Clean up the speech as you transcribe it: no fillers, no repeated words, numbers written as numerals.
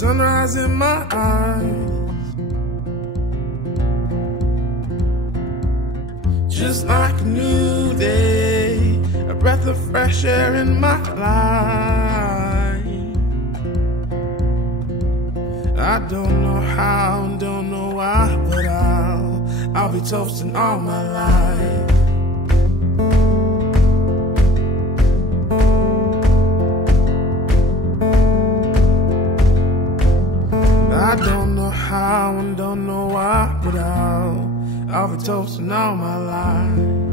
sunrise in my eyes, just like a new day, a breath of fresh air in my life. I don't know how, don't know why, but I'll be toasting all my life. I don't know how and don't know why, but I'll be toasting all my life.